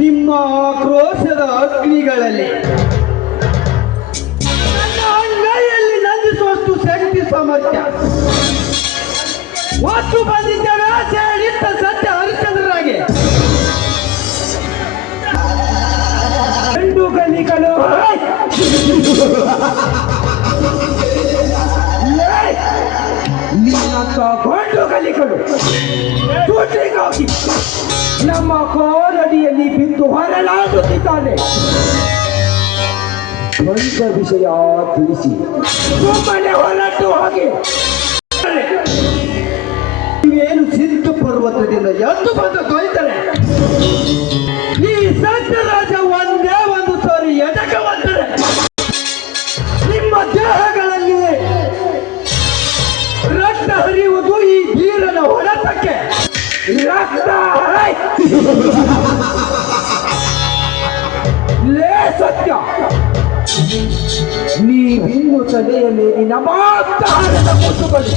ನಿಮ್ಮ ಆಕ್ರೋಶದ ಅಗ್ನಿಗಳಲ್ಲಿ ನನ್ನ ಅಂಗೈಯಲ್ಲಿ ನಂದಿಸುವಷ್ಟು ಶಕ್ತಿ ಸಾಮರ್ಥ್ಯ ಒತ್ತು ಬಂದಿದ್ದೇವೆ. ಸೇರಿಟ್ಟ ಸತ್ಯ ಹರಿಶ್ಚಂದ್ರರಾಗೆ ಗಂಡು ಗಲಿಗಳು ನಿನ್ನಂತ ಗಂಡು ಗಲಿಗಳು ಶೂಟಿಂಗಾಗಿ ನಮ್ಮ ಕೋರಡಿಯಲ್ಲಿ ಬಿದ್ದು ಹೊರಲಾಗುತ್ತಿದ್ದಾನೆ. ಸ್ವಂತ ವಿಷಯ ತಿಳಿಸಿ ಸುಮ್ಮನೆ ಹೊರಟು ಹೋಗಿ. ನೀವೇನು ಸಿದ್ದು ಪರ್ವತದಿಂದ ಎದ್ದು ಬಂದು ಕೊಯ್ತಾರೆ. ಈ ಸತ್ಯರಾಜ ಒಂದೇ ಒಂದು ಸಾರಿ ಎಡಕವಂತರೆ ನಿಮ್ಮ ದೇಹಗಳಲ್ಲಿ ರಕ್ತ ಹರಿಯುವುದು ಈ ವೀರನ ಹೊಡೆತಕ್ಕೆ. ರಕ್ತ ಲೇ ಸತ್ಯ, ನೀವಿನ್ನು ತಲೆಯ ಮೇಲಿನ ಮಾತಾಡದ ಮುಸುಗಳು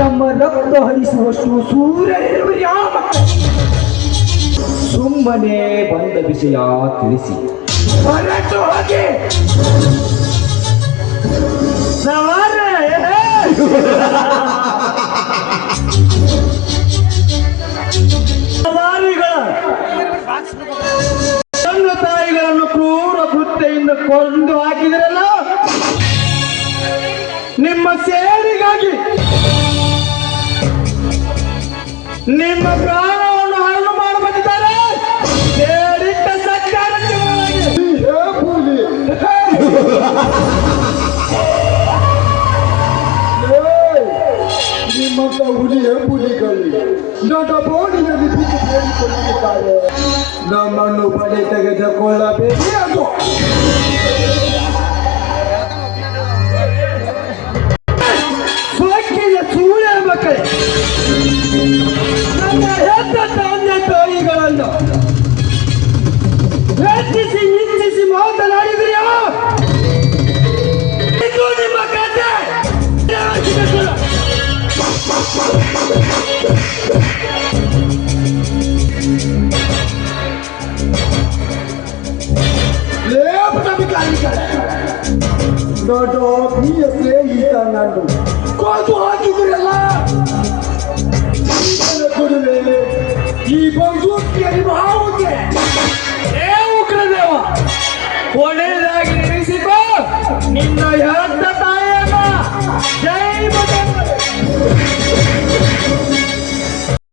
ನಮ್ಮ ರಕ್ತ ಹರಿಸುವಷ್ಟು ಸೂರ್ಯನಿರುವ ಯಾವ ಸುಮ್ಮನೆ ಬಂದ ವಿಷಯ ತಿಳಿಸಿ ಹೊರಟು ಹೋಗಿ. ತಂದೆ ತಾಯಿಗಳನ್ನು ಕ್ರೂರ ಕೃತ್ಯದಿಂದ ಕೊಂದು ಹಾಕಿದ್ರಲ್ಲ, ನಿಮ್ಮ ಸೇರಿಗಾಗಿ ನಿಮ್ಮ ಪ್ರಾಣವನ್ನು ಹಾಳು ಮಾಡಿ ಬಂದಿದ್ದಾರೆ. ಸೇರಿಟ್ಟ ಸರ್ಕಾರಕ್ಕೆ ನಿಮ್ಮಂತ ಹುಲಿಯ ಹುಲಿಗಳು ದೊಡ್ಡ ಬೋಡಿನಲ್ಲಿ ಬಿದ್ದು ಬೇಡಿಕೊಳ್ಳುತ್ತಿದ್ದಾರೆ. ನಮ್ಮನ್ನು ಬಳಿ ತೆಗೆದುಕೊಳ್ಳಬೇಡಿ. ಅದು ಸ್ವಕ್ಕಿನ ಸೂಳೆ ಮಕ್ಕಳೇ, ನಮ್ಮ ಹೆತ್ತ ತಂದೆ ತಾಯಿಗಳನ್ನು ಹೆಚ್ಚಿಸಿ ಇಚ್ಛಿಸಿ ಮಾತನಾಡಿದ್ರಿಯಾ? ಇದು ನಿಮ್ಮ ಕಥೆ. ದೊಡ್ಡ ಪ್ರಿಯ ಸ್ನೇಹಿತ ನಾನು ಕೊಂದು ಹಾಕಿದ್ರೆ